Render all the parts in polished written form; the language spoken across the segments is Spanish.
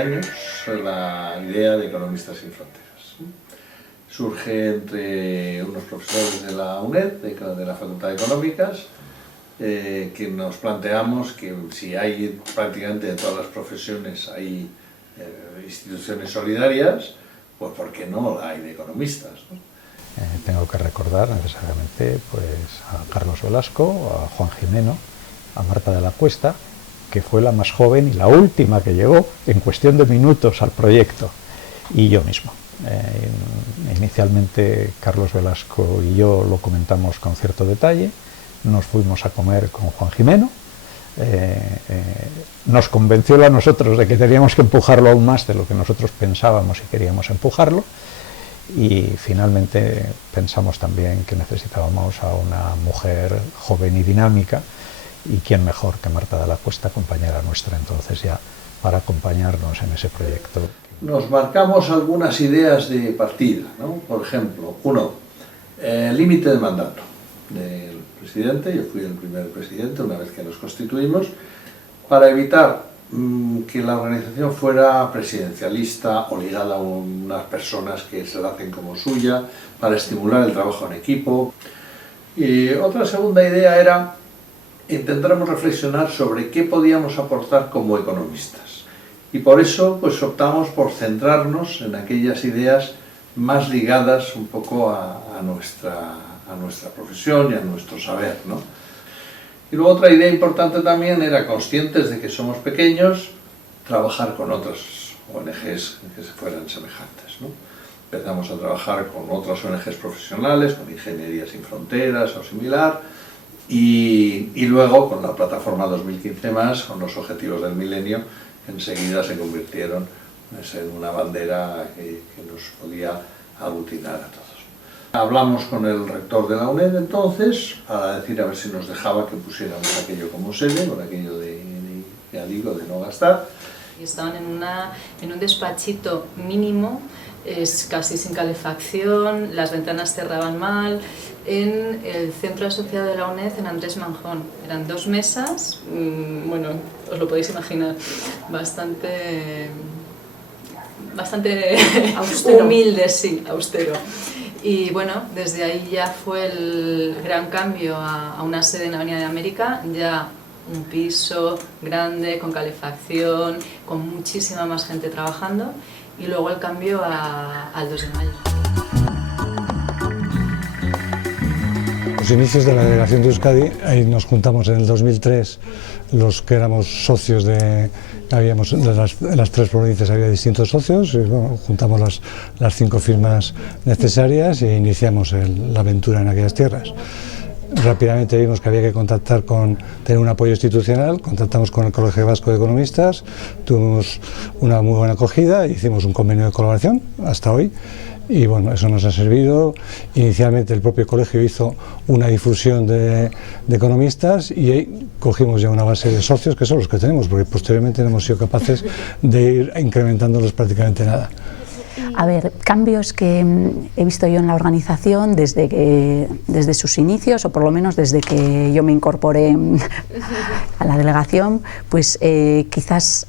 años la idea de Economistas sin Fronteras. Surge entre unos profesores de la UNED, de la Facultad de Económicas, que nos planteamos que si hay prácticamente de todas las profesiones hay instituciones solidarias, pues ¿por qué no hay de economistas, ¿no? Tengo que recordar necesariamente pues, a Carlos Velasco, a Juan Jimeno, a Marta de la Cuesta, que fue la más joven y la última que llegó en cuestión de minutos al proyecto, y yo mismo. Inicialmente Carlos Velasco y yo lo comentamos con cierto detalle, nos fuimos a comer con Juan Jimeno, nos convenció a nosotros de que teníamos que empujarlo aún más de lo que nosotros pensábamos y queríamos empujarlo, y finalmente pensamos también que necesitábamos a una mujer joven y dinámica, y quién mejor que Marta de la Cuesta, compañera nuestra entonces ya, para acompañarnos en ese proyecto. Nos marcamos algunas ideas de partida, ¿no? Por ejemplo, uno, límite de mandato del presidente. Yo fui el primer presidente una vez que nos constituimos, para evitar que la organización fuera presidencialista o ligada a unas personas que se la hacen como suya, para estimular el trabajo en equipo. Y otra segunda idea era intentáramos reflexionar sobre qué podíamos aportar como economistas. Y por eso pues optamos por centrarnos en aquellas ideas más ligadas un poco a nuestra profesión y a nuestro saber, ¿no? Y luego otra idea importante también era, conscientes de que somos pequeños, trabajar con otras ONGs que se fueran semejantes, ¿no? Empezamos a trabajar con otras ONGs profesionales, con Ingeniería Sin Fronteras o similar, y luego con la plataforma 2015+, con los objetivos del milenio, que enseguida se convirtieron en una bandera que nos podía aglutinar a todos. Hablamos con el rector de la UNED entonces, para decir a ver si nos dejaba que pusiéramos aquello como sede, con aquello de no gastar. Y estaban en un despachito mínimo, casi sin calefacción, las ventanas cerraban mal, en el centro asociado de la UNED, en Andrés Manjón. Eran 2 mesas, bueno, os lo podéis imaginar, bastante austero. Humilde, sí, austero. Y bueno, desde ahí ya fue el gran cambio a una sede en la Avenida de América, ya un piso grande, con calefacción, con muchísima más gente trabajando, y luego el cambio al 2 de mayo. Los inicios de la delegación de Euskadi, ahí nos juntamos en el 2003, los que éramos socios en las 3 provincias había distintos socios, y bueno, juntamos las 5 firmas necesarias e iniciamos la aventura en aquellas tierras. Rápidamente vimos que había que tener un apoyo institucional, contactamos con el Colegio Vasco de Economistas, tuvimos una muy buena acogida, hicimos un convenio de colaboración hasta hoy. Y bueno, eso nos ha servido. Inicialmente el propio colegio hizo una difusión de economistas, y ahí cogimos ya una base de socios que son los que tenemos, porque posteriormente no hemos sido capaces de ir incrementándolos prácticamente nada. A ver, cambios que he visto yo en la organización desde sus inicios, o por lo menos desde que yo me incorporé a la delegación, pues quizás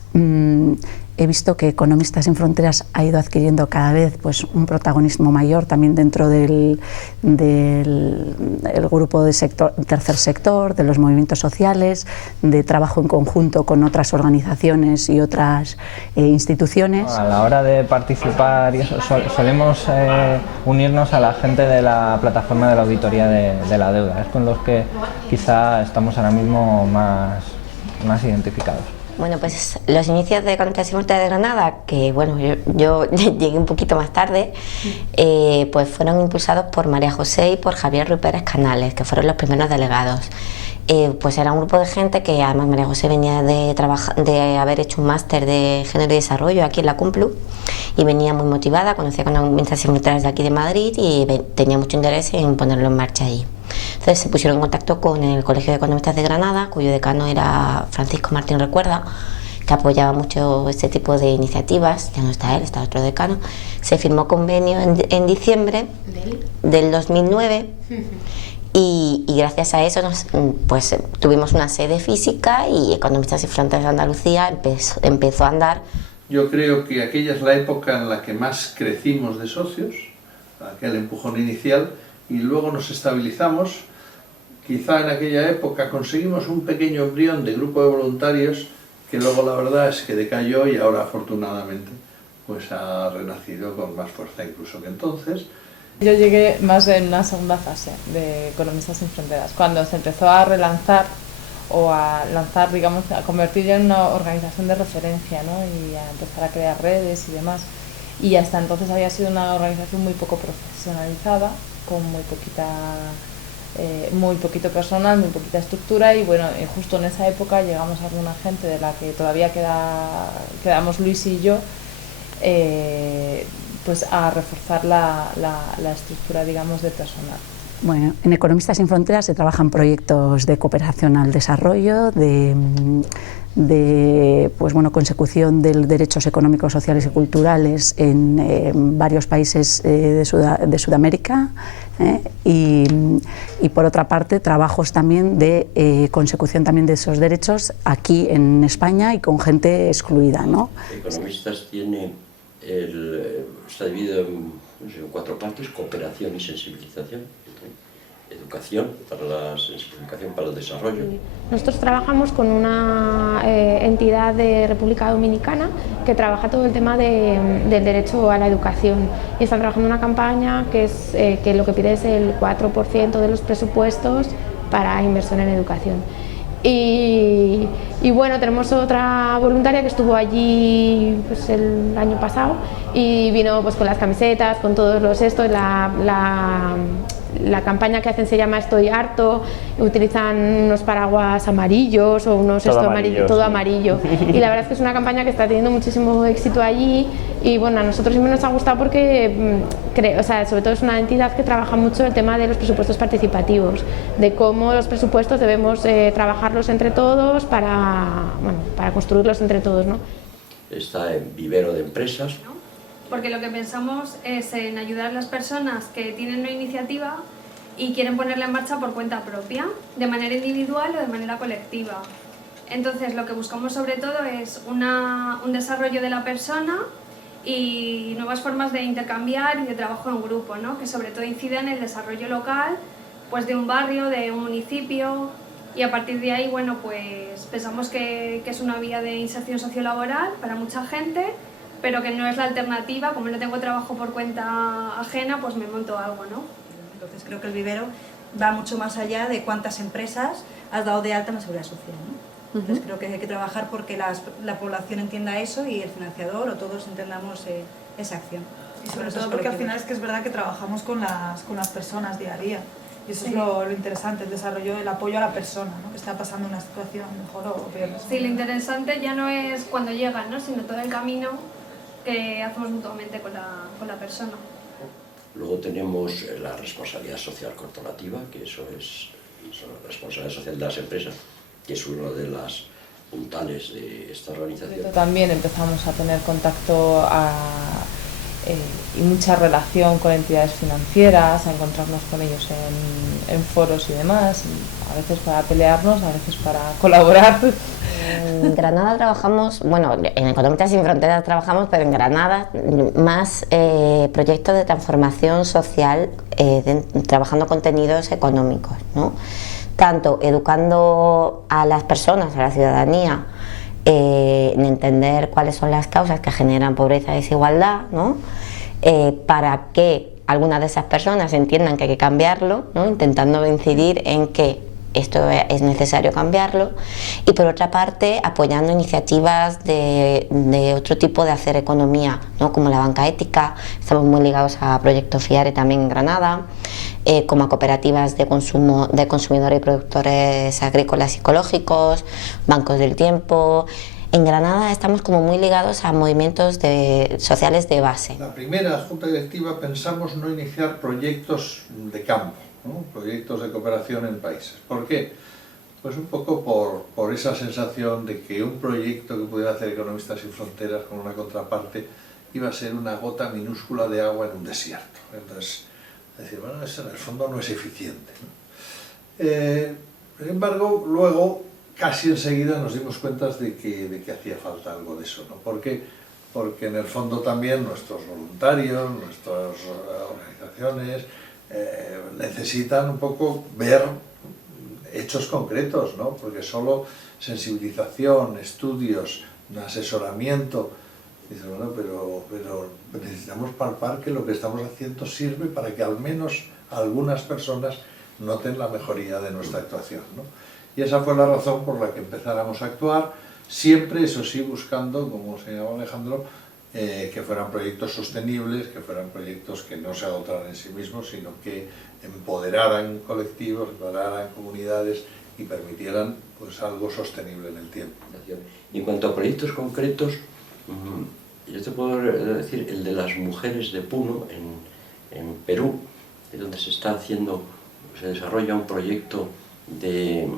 he visto que Economistas sin Fronteras ha ido adquiriendo cada vez pues, un protagonismo mayor también dentro del grupo de tercer sector, de los movimientos sociales, de trabajo en conjunto con otras organizaciones y otras instituciones. A la hora de participar, y eso, solemos unirnos a la gente de la plataforma de la auditoría de la deuda. Es con los que quizá estamos ahora mismo más identificados. Bueno, pues los inicios de Economistas sin Fronteras de Granada, que bueno, yo llegué un poquito más tarde, pues fueron impulsados por María José y por Javier Ruiz Pérez Canales, que fueron los primeros delegados. Pues era un grupo de gente que además María José venía de haber hecho un máster de Género y Desarrollo aquí en la Cumplu, y venía muy motivada, conocía con Economistas sin Fronteras de aquí de Madrid y tenía mucho interés en ponerlo en marcha allí. Entonces se pusieron en contacto con el Colegio de Economistas de Granada, cuyo decano era Francisco Martín Recuerda, que apoyaba mucho este tipo de iniciativas. Ya no está él, está otro decano. Se firmó convenio en diciembre del 2009 y gracias a eso pues tuvimos una sede física, y Economistas sin Fronteras de Andalucía empezó a andar Yo creo que aquella es la época en la que más crecimos de socios, aquel empujón inicial, y luego nos estabilizamos. Quizá en aquella época conseguimos un pequeño embrión de grupo de voluntarios que luego la verdad es que decayó y ahora afortunadamente pues ha renacido con más fuerza incluso que entonces. Yo llegué más en una segunda fase de Economistas Sin Fronteras, cuando se empezó a relanzar o a lanzar, digamos, a convertir ya en una organización de referencia, ¿no? Y a empezar a crear redes y demás. Y hasta entonces había sido una organización muy poco profesionalizada, con muy poquito personal, muy poquita estructura, y bueno, justo en esa época llegamos a alguna gente de la que todavía quedamos Luis y yo, pues a reforzar la estructura, digamos, de personal. Bueno, en Economistas Sin Fronteras se trabajan proyectos de cooperación al desarrollo, pues bueno, consecución de derechos económicos, sociales y culturales en varios países de Sudamérica, y por otra parte trabajos también de consecución también de esos derechos aquí en España y con gente excluida, ¿no? Economistas tiene está dividido en 4 partes: cooperación y sensibilización, educación para la sensibilización para el desarrollo. Nosotros trabajamos con una entidad de República Dominicana que trabaja todo el tema del derecho a la educación, y están trabajando una campaña que lo que pide es el 4% de los presupuestos para inversión en educación. Y bueno, tenemos otra voluntaria que estuvo allí pues, el año pasado y vino pues, con las camisetas, con todos los la campaña que hacen se llama Estoy harto, utilizan unos paraguas amarillos o unos todo amarillo. Y la verdad es que es una campaña que está teniendo muchísimo éxito allí, y bueno, a nosotros siempre nos ha gustado porque sobre todo es una entidad que trabaja mucho el tema de los presupuestos participativos, de cómo los presupuestos debemos trabajarlos entre todos para construirlos entre todos, ¿no? Está en vivero de empresas. Porque lo que pensamos es en ayudar a las personas que tienen una iniciativa y quieren ponerla en marcha por cuenta propia, de manera individual o de manera colectiva. Entonces lo que buscamos sobre todo es un desarrollo de la persona y nuevas formas de intercambiar y de trabajo en grupo, ¿no? Que sobre todo incida en el desarrollo local, pues de un barrio, de un municipio, y a partir de ahí, bueno, pues pensamos que es una vía de inserción sociolaboral para mucha gente, pero que no es la alternativa. Como no tengo trabajo por cuenta ajena, pues me monto algo, ¿no? Entonces creo que el vivero va mucho más allá de cuántas empresas has dado de alta en la Seguridad Social, ¿no? Entonces creo que hay que trabajar porque la población entienda eso y el financiador o todos entendamos esa acción. Y sobre todo porque al final es que es verdad que trabajamos con las personas día a día. Y eso es lo interesante, el desarrollo, el apoyo a la persona, ¿no? Que está pasando una situación mejor o peor. Sí, lo interesante ya no es cuando llegan, ¿no? Sino todo el camino que hacemos mutuamente con la persona. Luego tenemos la responsabilidad social corporativa, que eso es la responsabilidad social de las empresas, que es uno de las puntales de esta organización. También empezamos a tener contacto y mucha relación con entidades financieras, a encontrarnos con ellos en foros y demás, a veces para pelearnos, a veces para colaborar. En Granada trabajamos, bueno, en Economistas Sin Fronteras trabajamos, pero en Granada más proyectos de transformación social, trabajando contenidos económicos, ¿no? Tanto educando a las personas, a la ciudadanía, en entender cuáles son las causas que generan pobreza y desigualdad, ¿no? Para que algunas de esas personas entiendan que hay que cambiarlo, ¿no? Intentando incidir en que esto es necesario cambiarlo, y por otra parte apoyando iniciativas de otro tipo de hacer economía, ¿no? Como la banca ética. Estamos muy ligados a Proyecto FIARE también en Granada, como a cooperativas de consumo de consumidores y productores agrícolas ecológicos, bancos del tiempo. En Granada estamos como muy ligados a movimientos sociales de base. La primera junta directiva pensamos no iniciar proyectos de campo, ¿no? Proyectos de cooperación en países. ¿Por qué? Pues un poco por esa sensación de que un proyecto que pudiera hacer Economistas Sin Fronteras con una contraparte iba a ser una gota minúscula de agua en un desierto. Entonces, decir, bueno, eso en el fondo no es eficiente, ¿no? Sin embargo, luego, casi enseguida nos dimos cuenta de que hacía falta algo de eso, ¿no? Porque porque en el fondo también nuestros voluntarios, nuestras organizaciones necesitan un poco ver hechos concretos, ¿no? Porque solo sensibilización, estudios, asesoramiento, dice, bueno, pero necesitamos palpar que lo que estamos haciendo sirve para que al menos algunas personas noten la mejoría de nuestra actuación, ¿no? Y esa fue la razón por la que empezáramos a actuar, siempre, eso sí, buscando, como señalaba Alejandro, que fueran proyectos sostenibles, que fueran proyectos que no se agotaran en sí mismos, sino que empoderaran colectivos, empoderaran comunidades y permitieran pues algo sostenible en el tiempo. Y en cuanto a proyectos concretos, yo te puedo decir el de las mujeres de Puno, en Perú, donde se desarrolla un proyecto de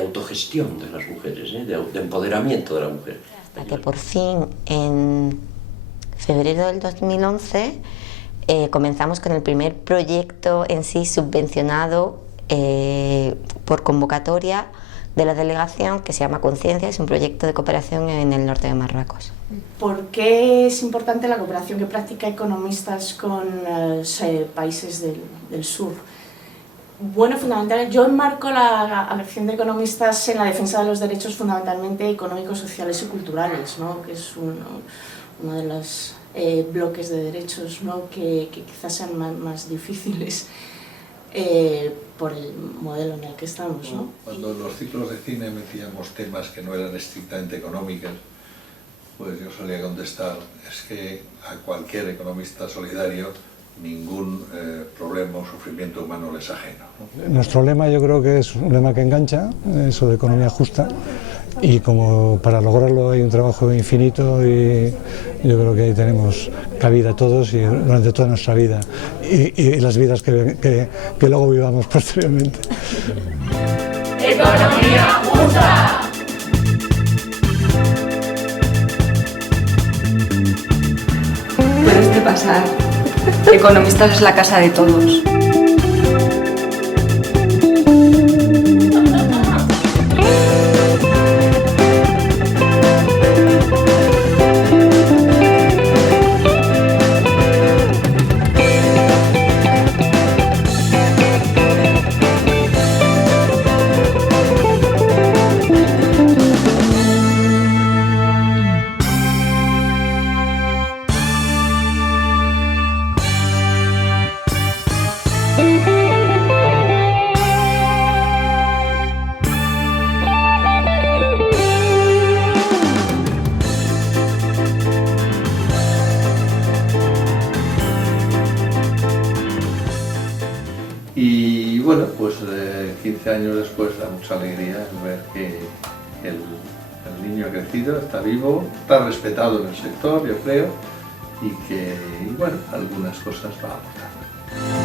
autogestión de las mujeres, de empoderamiento de la mujer. Hasta que por fin, en febrero del 2011, comenzamos con el primer proyecto en sí subvencionado por convocatoria de la delegación, que se llama Conciencia, es un proyecto de cooperación en el norte de Marruecos. ¿Por qué es importante la cooperación que practica Economistas con países del sur? Bueno, fundamentalmente, yo enmarco la acción de Economistas en la defensa de los derechos fundamentalmente económicos, sociales y culturales, ¿no? Que es uno de los bloques de derechos, ¿no? que quizás sean más difíciles por el modelo en el que estamos, ¿no? Cuando en los ciclos de cine metíamos temas que no eran estrictamente económicos, pues yo solía contestar, es que a cualquier economista solidario ningún problema o sufrimiento humano les ajeno, ¿no? Nuestro lema, yo creo que es un lema que engancha, eso de economía justa, y como para lograrlo hay un trabajo infinito, y yo creo que ahí tenemos cabida todos y durante toda nuestra vida y las vidas que luego vivamos posteriormente. ¡Economía justa! Puedes pasar. Economistas es la casa de todos. Y bueno, pues 15 años después da mucha alegría ver que el niño ha crecido, está vivo, está respetado en el sector, yo creo, y que, bueno, algunas cosas va a aportar.